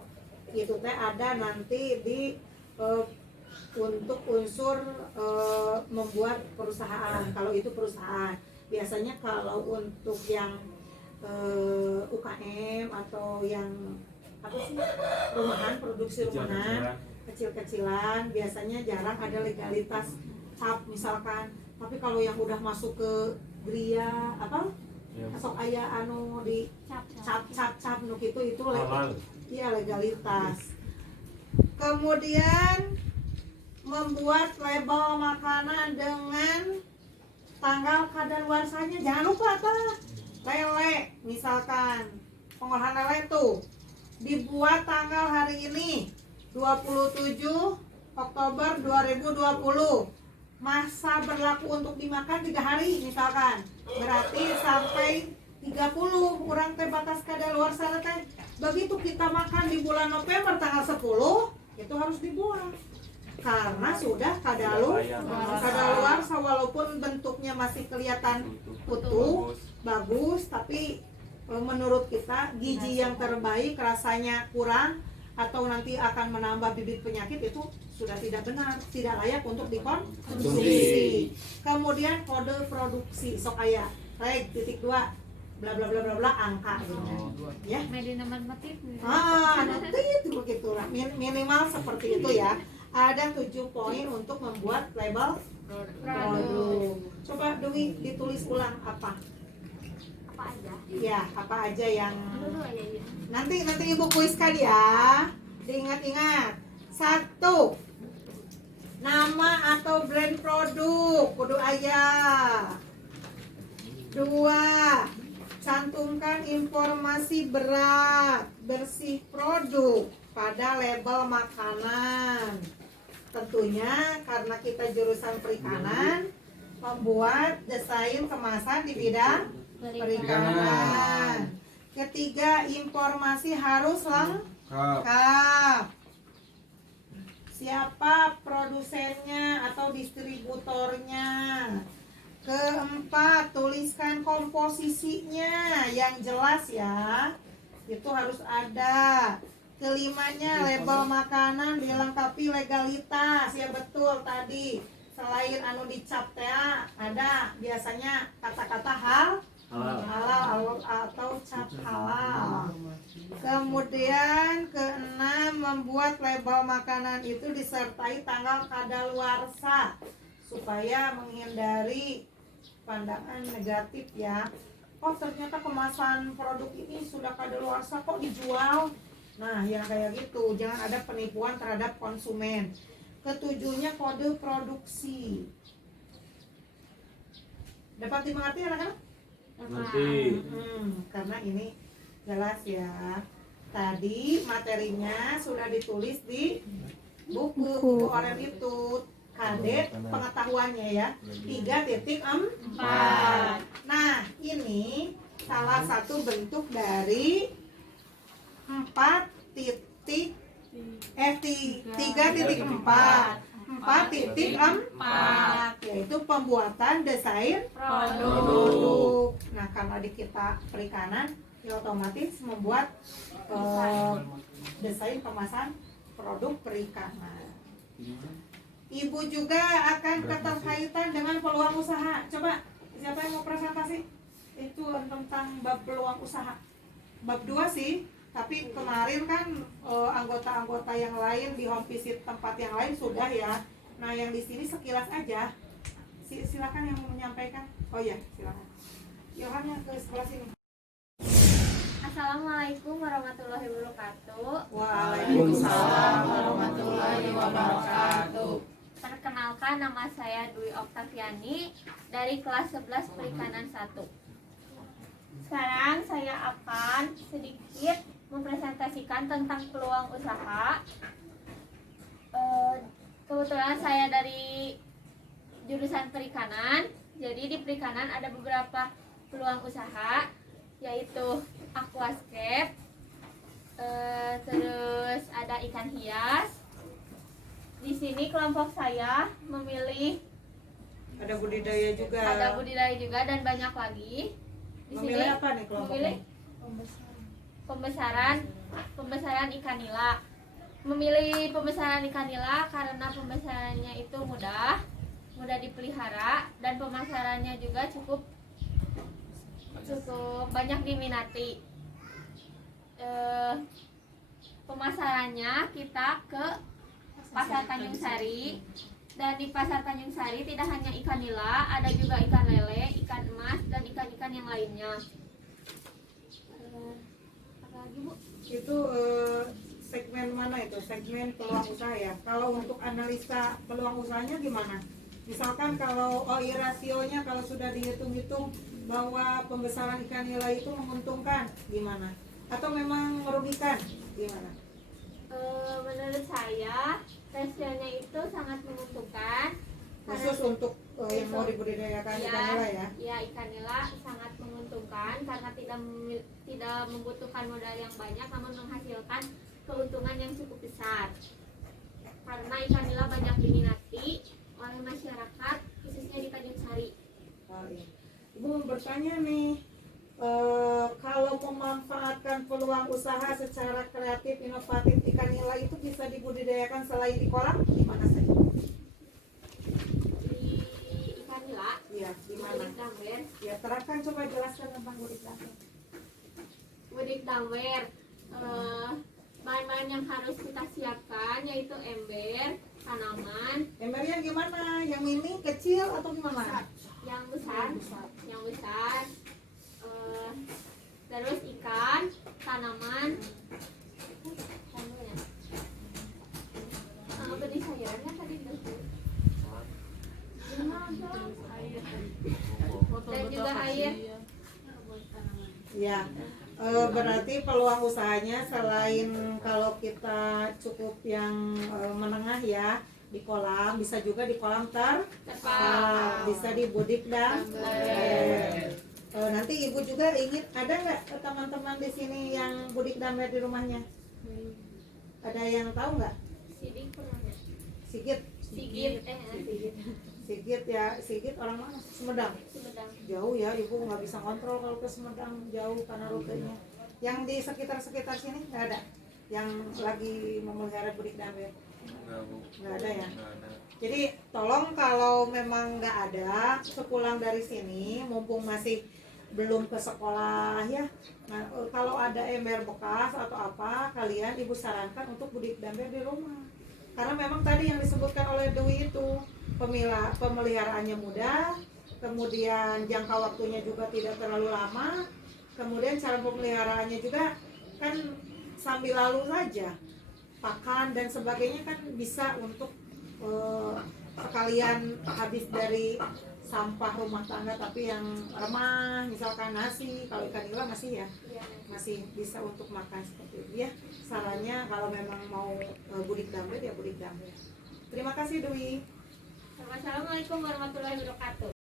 Itu teh ada nanti di untuk unsur membuat perusahaan. Kalau itu perusahaan, biasanya kalau untuk yang UKM atau yang apa sih, rumahan, produksi rumahan kecil-kecilan, biasanya jarang ada legalitas cap misalkan. Tapi kalau yang udah masuk ke Gria apa, sok aya anu di cap nu kitu itu iya legalitas. Kemudian membuat label makanan dengan tanggal kadaluarsanya, jangan lupa tuh. Lele misalkan, pengolahan lele tuh dibuat tanggal hari ini 27 Oktober 2020, masa berlaku untuk dimakan 3 hari misalkan, berarti sampai 30 orang teh batas kadaluarsa teh. Begitu kita makan di bulan November tanggal 10 itu harus dibuang karena sudah kadaluarsa, walaupun bentuknya masih kelihatan utuh bagus, tapi menurut kita gizi yang terbaik rasanya kurang atau nanti akan menambah bibit penyakit, itu sudah tidak benar, tidak layak untuk dikonsumsi. Kemudian kode produksi sok aya reg titik 2 bla bla bla bla bla angka ya. Medinaman motif. Nanti itu begitu lah. Minimal seperti itu ya. Ada 7 poin untuk membuat label produk. Coba Dewi ditulis ulang apa aja. Ya, apa aja yang Dulu aja ya. nanti ibu kuiskan ya. Diingat-ingat. 1. Nama atau brand produk kudu aya. 2. Cantumkan informasi berat, bersih produk pada label makanan. Tentunya karena kita jurusan perikanan, membuat desain kemasan di bidang perikanan. 3. Informasi harus lengkap. Siapa produsennya atau distributornya. 4. Tuliskan komposisinya yang jelas ya. Itu harus ada. 5. Label makanan dilengkapi legalitas. Ya betul tadi. Selain anu dicap teh ada biasanya kata-kata halal atau cap halal. Kemudian 6. Membuat label makanan itu disertai tanggal kadaluarsa supaya menghindari pandangan negatif ya. Oh ternyata kemasan produk ini sudah kadaluarsa kok dijual. Nah yang kayak gitu, jangan ada penipuan terhadap konsumen. 7. Kode produksi. Dapat dimengerti anak-anak? Karena ini jelas ya. Tadi materinya sudah ditulis di buku Orem itu. Kadet pengetahuannya ya 3.4. Nah ini salah satu bentuk dari 3.4 yaitu pembuatan desain produk. Nah karena di kita perikanan ya otomatis membuat desain kemasan produk perikanan. Ibu juga akan keterkaitan dengan peluang usaha. Coba siapa yang mau presentasi? Itu tentang bab peluang usaha. Bab 2 sih, tapi kemarin kan anggota-anggota yang lain di home visit tempat yang lain sudah ya. Nah yang di sini sekilas aja. Silakan yang mau menyampaikan. Oh ya silakan. Yohan yang ke sebelah sini. Assalamualaikum warahmatullahi wabarakatuh. Waalaikumsalam warahmatullahi wabarakatuh. Perkenalkan, nama saya Dwi Oktaviani dari kelas 11 Perikanan 1. Sekarang saya akan sedikit mempresentasikan tentang peluang usaha. kebetulan saya dari jurusan perikanan. Jadi di perikanan ada beberapa peluang usaha, yaitu aquascape, terus ada ikan hias. Di sini kelompok saya memilih Ada budidaya juga. dan banyak lagi. Di Memilih sini apa nih kelompoknya? memilih pembesaran ikan nila. Memilih pembesaran ikan nila karena pembesarannya itu mudah dipelihara dan pemasarannya juga cukup banyak diminati. Pemasarannya kita ke Pasar Tanjung Sari, dan di Pasar Tanjung Sari tidak hanya ikan nila, ada juga ikan lele, ikan emas, dan ikan-ikan yang lainnya. Apa lagi, Bu? Itu segmen mana itu? Segmen peluang usaha ya. Kalau untuk analisa peluang usahanya gimana? Misalkan kalau OI rasionya kalau sudah dihitung-hitung bahwa pembesaran ikan nila itu menguntungkan, gimana? Atau memang merugikan, gimana? Menurut saya rasionya itu sangat menguntungkan. Khusus untuk yang mau dibudidayakan ikan nila ya? Ya, ikan nila sangat menguntungkan karena tidak membutuhkan modal yang banyak, namun menghasilkan keuntungan yang cukup besar. Karena ikan nila banyak diminati oleh masyarakat, khususnya di Tanjung Sari. Oh, iya. Ibu mau bertanya nih, kalau memanfaatkan peluang usaha secara kreatif, inovatif, ikan nila itu bisa dibudidayakan selain di kolam, di mana saja? Di ikan nila, Iya, di mana? budik damwer. Ya, terangkan, coba jelaskan tentang budik damwer. Budik damwer, bahan-bahan yang harus kita siapkan yaitu ember, tanaman, Embernya gimana? Yang mini, kecil, atau gimana? yang besar, terus ikan, tanaman, beli sayurannya tadi itu, dan juga air. Ya, berarti peluang usahanya selain kalau kita cukup yang menengah ya di kolam, bisa juga di kolam bisa di budik damwer. Nanti ibu juga ingin, ada nggak teman-teman di sini yang budik damwer di rumahnya? Ada yang tahu nggak? Sigit ya, Sigit orang mana? Sumedang. Jauh ya, ibu nggak bisa kontrol kalau ke Sumedang, jauh karena rutenya. Yang di sekitar sini nggak ada yang lagi memelihara budik damwer? Nggak ada ya. Jadi tolong kalau memang nggak ada, sepulang dari sini, mumpung masih belum ke sekolah ya, nah, kalau ada ember bekas atau apa, kalian ibu sarankan untuk budik damwer di rumah. Karena memang tadi yang disebutkan oleh Dewi itu pemeliharaannya mudah, kemudian jangka waktunya juga tidak terlalu lama, kemudian cara pemeliharaannya juga kan sambil lalu saja, pakan dan sebagainya kan bisa untuk sekalian habis dari sampah rumah tangga, tapi yang remah, misalkan nasi, kalau ikan nila masih ya, masih bisa untuk makan seperti itu ya. Sarannya kalau memang mau budik damwer ya budik damwer. Terima kasih Dwi. Assalamualaikum warahmatullahi wabarakatuh.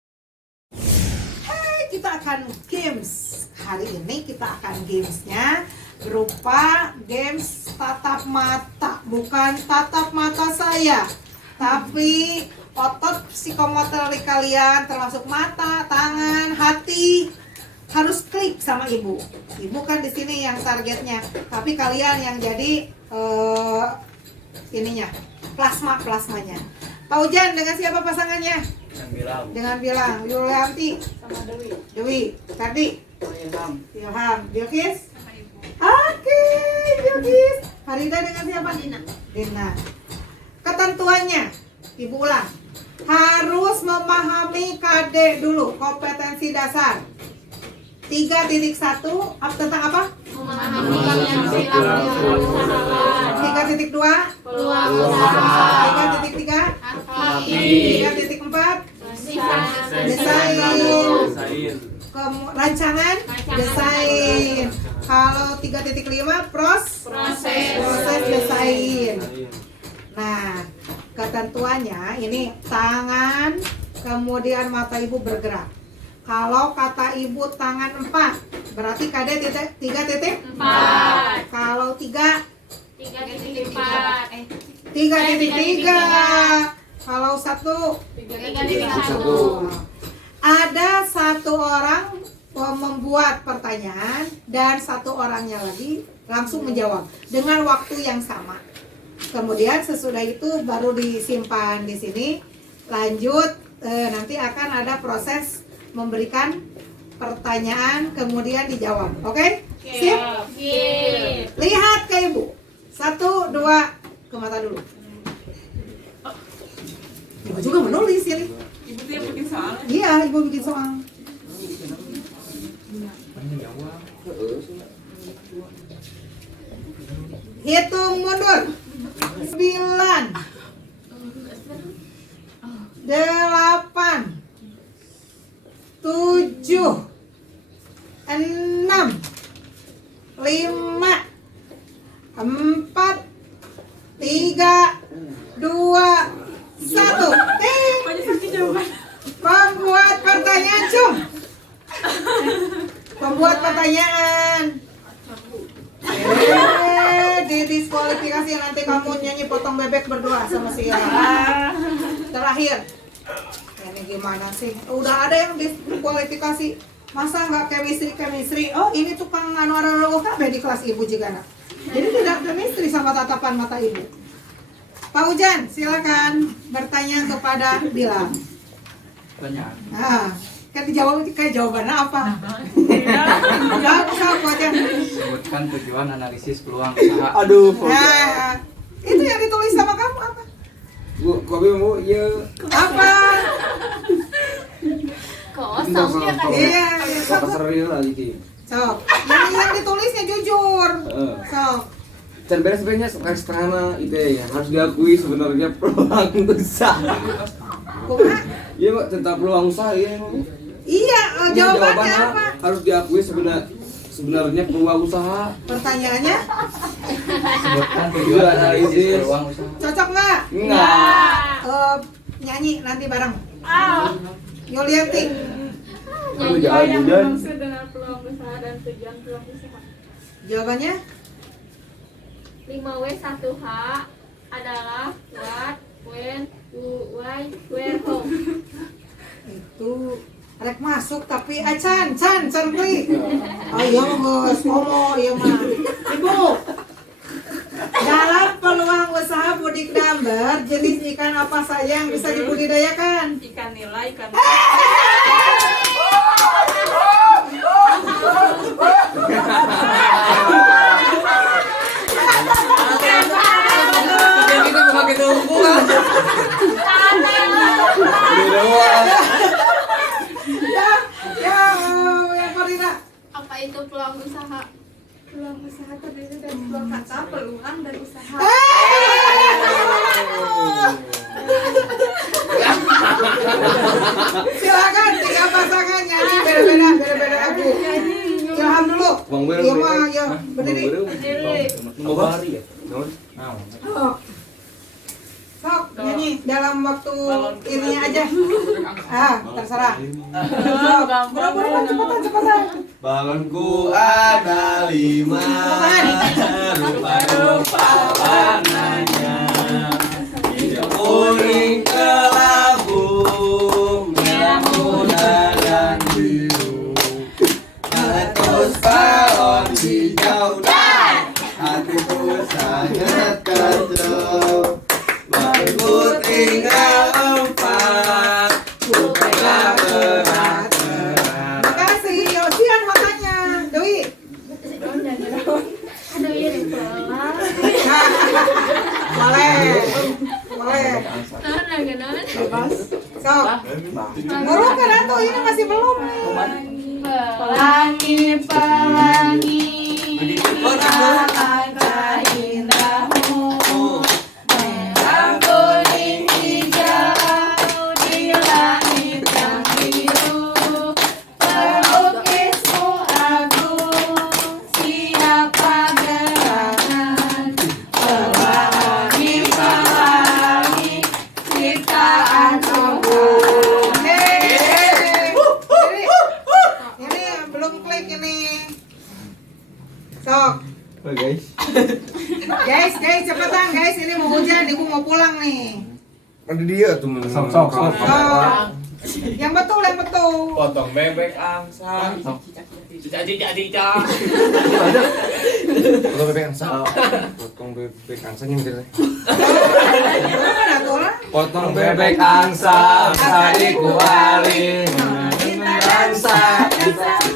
Hai, kita akan games. Hari ini kita akan gamesnya berupa games tatap mata. Bukan tatap mata saya, tapi otot psikomotorik kalian termasuk mata, tangan, hati harus klik sama ibu. Ibu kan di sini yang targetnya, tapi kalian yang jadi ininya, plasmanya. Pak Ujan dengan siapa pasangannya? Dengan Bilang. Yulianti sama Dewi. Tadi Ilham. Bilkis? Oke, Bilkis. Farida dengan siapa? Dina. Ketentuannya, ibu ulang. Harus memahami KD dulu, kompetensi dasar. 3.1 tentang apa? Memahami yang 3.2 peluang usaha, 3.3 hati, 3.4 desain, rancangan desain. Kalau 3.5 proses desain. Nah, ketentuannya ini tangan kemudian mata ibu bergerak. Kalau kata ibu tangan 4 berarti KD titik 3.4. Kalau 3 3.4. 3.3. Kalau 1 3.1. ada satu orang membuat pertanyaan dan satu orangnya lagi langsung menjawab dengan waktu yang sama. Kemudian sesudah itu baru disimpan di sini. Lanjut nanti akan ada proses memberikan pertanyaan kemudian dijawab. Oke? Sip? Lihat ke ibu. 1, 2 ke mata dulu. Ibu juga menulis ini. Ibu tuh yang bikin soal. Iya, ibu bikin soal. Hitung mundur. 9 8 7 6 5 4 3 2 1. Pembuat pertanyaan, Cum. Pembuat pertanyaan. Didiskualifikasi nanti kamu nyanyi potong bebek berdua sama si Ira. Terakhir. Ini gimana sih? Udah ada yang diskualifikasi. Masa nggak chemistry? Oh, ini tukang anu KB di kelas ibu juga nak. Jadi tidak chemistry sama tatapan mata ibu. Pak Ujan, silakan bertanya kepada Bilang. Pertanyaan. Nah, kan dijawab kayak jawabannya apa? Jawab Pak Ujan. Sebutkan tujuan analisis peluang usaha. Aduh, Nah, itu yang ditulis sama kamu apa? Bu, kopi mau iya. Apa? Kosongnya kan. Iya, Kok serius lagi ki. sok. Yang ditulisnya jujur. Sok. Dan beres sebenarnya setengah itu ya harus diakui sebenarnya peluang usaha. Kumaha? Iya Mbak, tentang peluang usaha ya emang. Iya, Ini jawabannya apa? harus diakui sebenarnya peluang usaha. Pertanyaannya Sebutkan tujuan analisis peluang usaha. cocok nggak? Enggak. Nyanyi nanti bareng. Yulianti. Kamu jangan hujan. dengan peluang usaha dan tujuan peluang usaha. Jawabannya 5W1H adalah what, when, who, why, where, home. itu rek masuk tapi can klik. Oh iya geus ngomong ieu mah. Ibu. Dalam peluang usaha budik damber, jenis ikan apa saja yang bisa dibudidayakan? Ikan nila, ikan Kita pakai tungku kan. Yang Farida. Apa itu peluang usaha? peluang usaha terdiri dari dua kata, peluang dan usaha. Silakan tiga pasangan nyanyi beda-beda lagu. Ilham dulu. Iya mah ya berdiri. Mau bari ya? Sok. Sok nyanyi dalam waktu ininya aja. Terserah. Sok. Cepetan. Balonku ada 5, rupa-rupa warnanya, hijau kuning kelabu, merah muda dan biru. Meletus balon hijau dan hatiku sangat kacau. Balonku tinggal 4, ku pegang berat. Makasih. Yosian makanya. Dewi. Aduh ya dipelang. Boleh. Naon. Sok. Ngurung kan atuh ini masih belum. Pelangi alangkah indahmu, merah kuning hijau di langit yang biru. Pelukismu agung, siapa gerangan? Pelangi Sok. Oh, guys. Guys, cepetan guys, ini mau hujan, ibu mau pulang nih. Ada dia tuh. Sok. Sok. Yang betul. Potong bebek angsa. Cica. Potong bebek angsa. Potong bebek angsa nyindir. Mana tuh orang? Potong bebek angsa dikuali. Angsa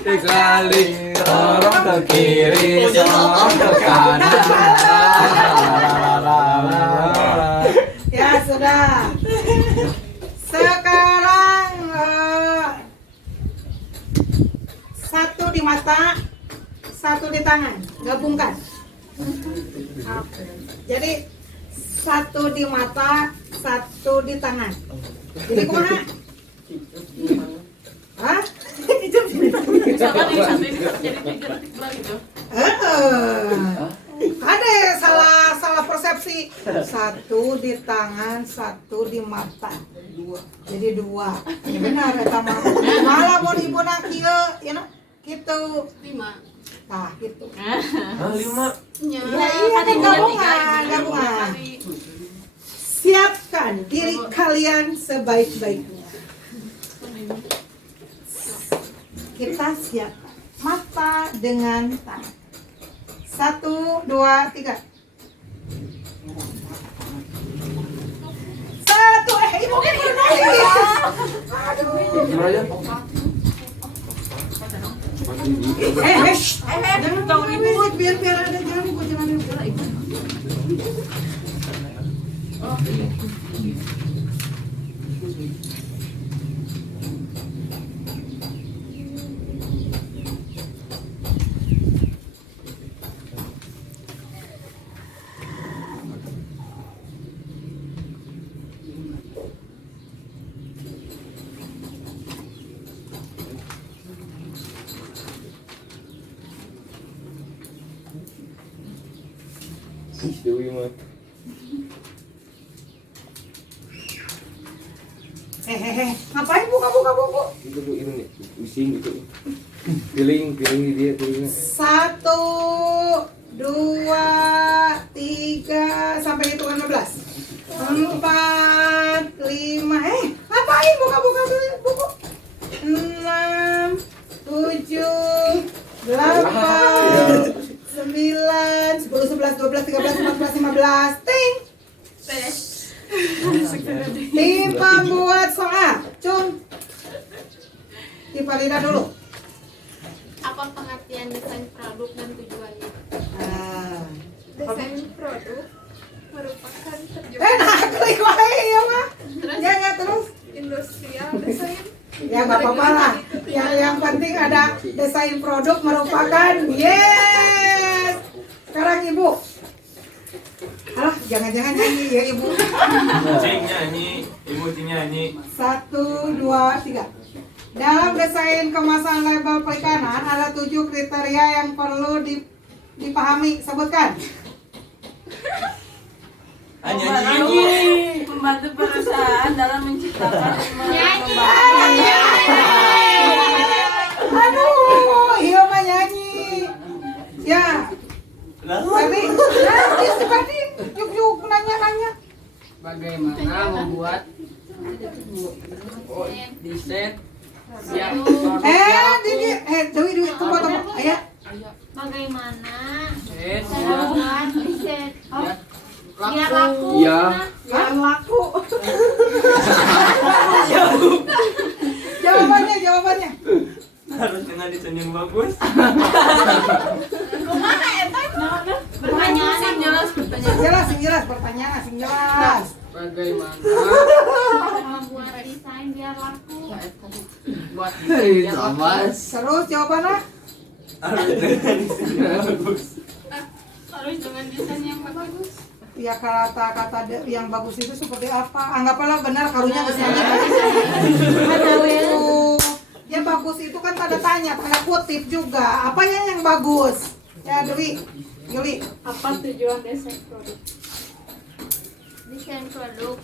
dikali. Dorong ke kiri, dorong ke kanan. Ya sudah. Sekarang satu di mata, satu di tangan, gabungkan. Jadi satu di mata, satu di tangan. Jadi kemana? Hah? Sama di satu ini jadi 3 detik gitu. Ada salah persepsi. Satu di tangan, satu di mata. Jadi 2. Ya benar eta mah. Malah mun ibu nak kieu, ya na? Gitu. 5. Nah, gitu. 5. Nya. Ya iya kan gabungan. Siapkan diri kalian sebaik-baiknya. Kita siapkan mata dengan tangan. 1, 2, 3. 1, ibu nangis. Jangan ribut, biar ada jangan ribut. Dewi mah. Ngapain buka? Itu Bu ini nih, pusing gitu. Piling di dia pilingnya. 1, 2, 3 sampai hitungan 15. 4, 5. Ngapain buka buku? 6, 7, 8, 9, 10, 11, 12, 13, 14, 15. Ting. Tim pembuat soal. Cung. Ipalina dulu. Apa pengertian desain produk dan tujuannya? Desain produk merupakan nah, klik wae ya mah. Ya terus. industrial desain. Ya nggak apa-apa lah. Yang penting ada desain produk merupakan yes. Sekarang ibu. Alah, jangan-jangan nyanyi ya ibu. Cing nyanyi, ibu cing nyanyi. 1, 2, 3. Dalam desain kemasan label perikanan ada 7 kriteria yang perlu dipahami. Sebutkan. Membantu perusahaan dalam menciptakan Aduh, iya mah nyanyi. Ya. Tadi, yuk nanya. Bagaimana membuat desain siap Dewi, tunggu. Ayo. Bagaimana desain membuat desain biar laku. laku? Iya. Yang laku. Jawabannya. Harus dengan desain yang bagus. pertanyaan yang jelas, Jelas pertanyaan asing jelas. Bagaimana Membuat desain biar laku. buat desain yang bagus? Terus jawabannya? Harus dengan desain yang bagus. Harus dengan desain yang bagus. Ya kata-kata yang bagus itu seperti apa? Anggaplah benar karunya misalnya. Aduh. Yang bagus itu kan tanda tanya, tanda kutip juga. Apa yang bagus? Ya Dewi, Yuli. Apa tujuan desain produk? Desain produk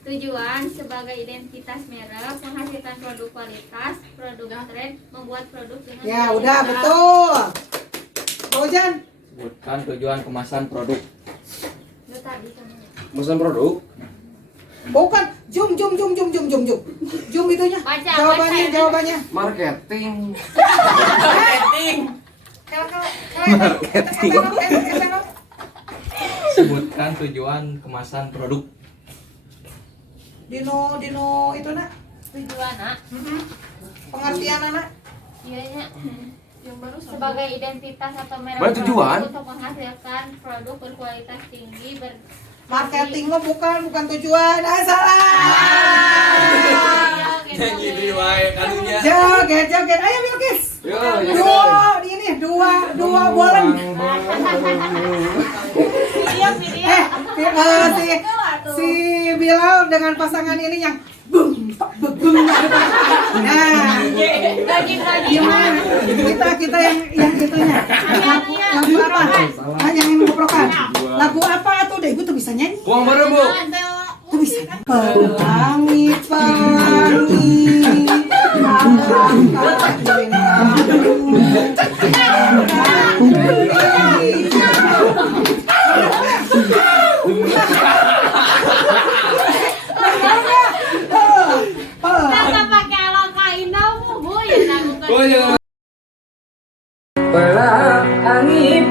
tujuan sebagai identitas merek, menghasilkan produk kualitas, produk tren, membuat produk dengan Ya udah betul. Jan. Sebutkan tujuan kemasan produk. Lu tadi kan. Kemasan produk? Bukan, jum Jum itunya. Baca, Jawabannya, baca. jawabannya. Marketing. Sebutkan tujuan kemasan produk. Dino itu nak. Tujuan, Nak. Pengertian anak. Iya nya. Yang baru Sebagai identitas atau merek Berarti tujuan? produk untuk menghasilkan produk berkualitas tinggi Marketing mah bukan tujuan. Ah, salah. Nyanyi di wae kanunya. Joget. Ayo Bilkis. Yo, Dua bolen. Si Bilal dengan pasangan ini yang bum. Nah, gimana? Kita yang itunya. Lagu apa? Yang ini ngoprokan. Lagu apa tuh? Deh, ibu tuh bisa nyanyi. Uang baru, Bu. Tuh bisa. Pelangi. Pelangi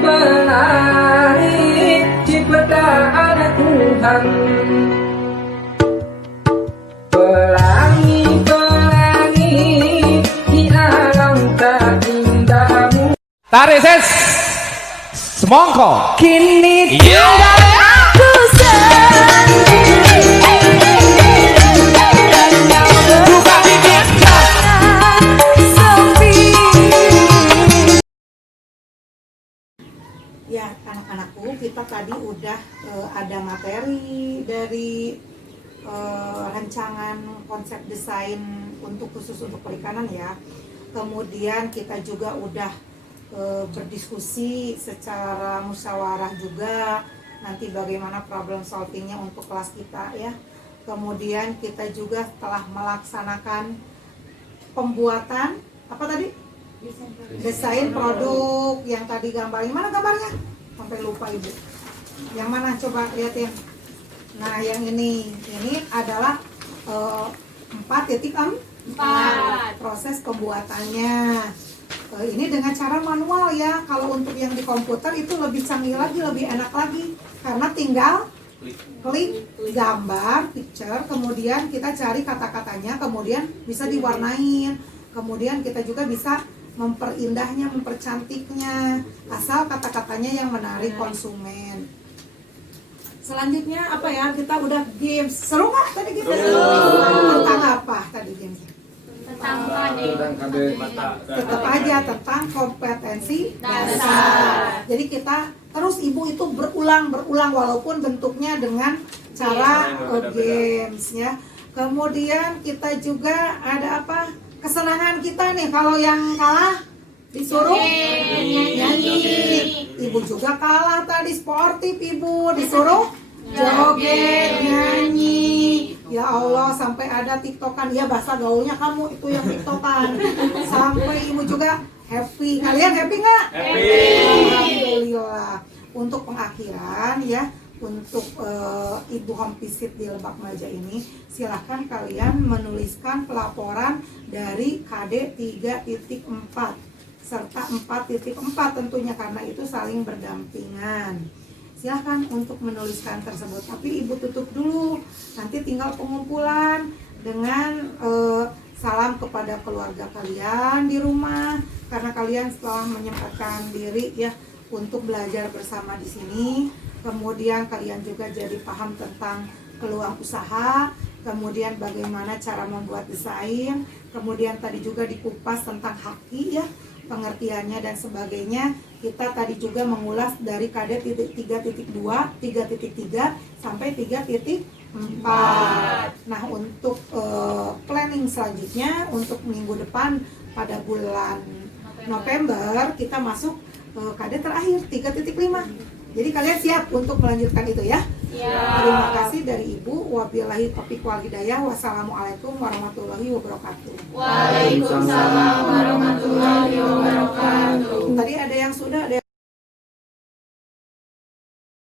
ciptaan Tuhan. Pelangi di alam tak indahmu. Tarik ses semongko kini aku buka bibir Ya, anak-anakku, kita tadi udah ada materi dari rancangan konsep desain khusus untuk perikanan ya. Kemudian kita juga udah berdiskusi secara musyawarah juga nanti bagaimana problem solvingnya untuk kelas kita ya. Kemudian kita juga telah melaksanakan pembuatan apa tadi? Desain produk yang tadi gambarnya. Mana gambarnya? Sampai lupa ibu. Yang mana? Coba lihatin. Nah yang ini adalah 4.4 proses pembuatannya. Ini dengan cara manual ya. Kalau untuk yang di komputer itu lebih canggih lagi, lebih enak lagi karena tinggal klik gambar, picture, kemudian kita cari kata-katanya, kemudian bisa diwarnain, kemudian kita juga bisa memperindahnya, mempercantiknya, asal kata-katanya yang menarik konsumen. Selanjutnya apa ya? Kita udah games. Seru nggak tadi kita? Tentang apa tadi gamesnya? tentang KD. Tetap aja tentang kompetensi dasar. Jadi kita terus ibu itu berulang walaupun bentuknya dengan cara games ya. Kemudian kita juga ada apa? Kesenangan kita nih, kalau yang kalah disuruh nyanyi. Ibu juga kalah tadi, sportif ibu, disuruh joget, nyanyi. Ya Allah, sampai ada tiktokan, ya bahasa gaulnya kamu itu yang tiktokan. Sampai ibu juga happy. Kalian happy nggak? Happy. Alhamdulillah. Untuk pengakhiran ya, untuk Ibu Home Visit di Lebak Maja ini, silahkan kalian menuliskan pelaporan dari KD 3.4 serta 4.4 tentunya, karena itu saling berdampingan. Silahkan untuk menuliskan tersebut, tapi ibu tutup dulu, nanti tinggal pengumpulan dengan salam kepada keluarga kalian di rumah, karena kalian setelah menyempatkan diri ya untuk belajar bersama di sini. Kemudian kalian juga jadi paham tentang peluang usaha, kemudian bagaimana cara membuat desain, kemudian tadi juga dikupas tentang haki ya, pengertiannya dan sebagainya. Kita tadi juga mengulas dari KD 3.2, 3.3 sampai 3.4. Nah, untuk planning selanjutnya untuk minggu depan pada bulan November kita masuk KD terakhir 3.5. Jadi kalian siap untuk melanjutkan itu ya? Ya. Terima kasih dari Ibu. Wabillahi taufiq wal hidayah. Wassalamualaikum warahmatullahi wabarakatuh. Waalaikumsalam warahmatullahi wabarakatuh. Tadi ada yang sudah, ada